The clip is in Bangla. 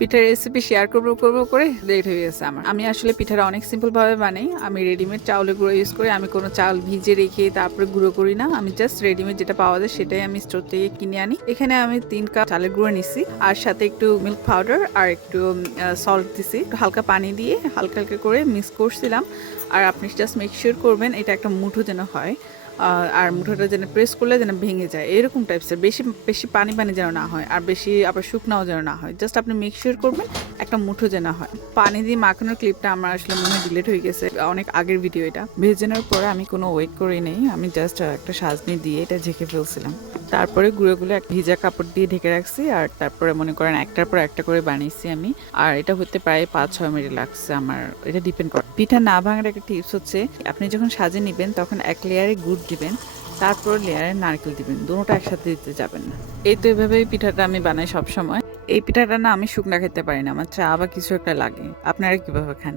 পিঠার রেসিপি শেয়ার করবো করে লেট হয়ে গেছে আমার। আমি আসলে পিঠাটা অনেক সিম্পল ভাবে বানাই। আমি রেডিমেড চাউলের গুঁড়ো ইউজ করি। আমি কোনো চাল ভিজে রেখে তারপরে গুঁড়ো করি না। আমি জাস্ট রেডিমেড যেটা পাওয়া যায় সেটাই আমি স্টোর থেকে কিনে আনি। এখানে আমি 3 কাপ চালের গুঁড়ো নিছি, আর সাথে একটু মিল্ক পাউডার আর একটু সল্ট দিছি। হালকা পানি দিয়ে হালকা হালকা করে মিক্স করছিলাম। আর আপনি জাস্ট মেক শিওর করবেন এটা একটা মুঠো যেন হয়, আর মুঠোটা যেন প্রেস করলে যেন ভেঙে যায়, এরকম টাইপসের। বেশি বেশি পানি পানি যেন না হয়, আর বেশি আবার শুকনাও যেন না হয়। জাস্ট আপনি মেক শিওর করবেন একটা মুঠো যেন হয়। পানি দিয়ে মাখানোর ক্লিপটা আমার আসলে মনে হয় ডিলিট হয়ে গেছে, অনেক আগের ভিডিও এটা। ভেজানোর পরে আমি কোনো ওয়েট করি নেই, আমি জাস্ট একটা সাজনি দিয়ে এটা ঢেকে ফেলছিলাম। তারপরে গুঁড়োগুলো এক ভিজা কাপড় দিয়ে ঢেকে রাখছি, আর তারপরে মনে করেন একটার পর একটা করে বানিয়েছি আমি। আর এটা হতে প্রায় 5-6 মিনিট লাগছে আমার, এটা ডিপেন্ড করে। পিঠা না ভাঙার একটা টিপস হচ্ছে, আপনি যখন সাজে নেবেন তখন এক লেয়ারে গুড় দিবেন, তারপর লেয়ারে নারকেল দিবেন, দুটোটা একসাথে দিতে যাবেন না। এই তো এভাবেই পিঠাটা আমি বানাই সব সময়। এই পিঠাটা না আমি শুকনা খেতে পারি না, আমার চা বা কিছু একটা লাগে। আপনারা কিভাবে খান?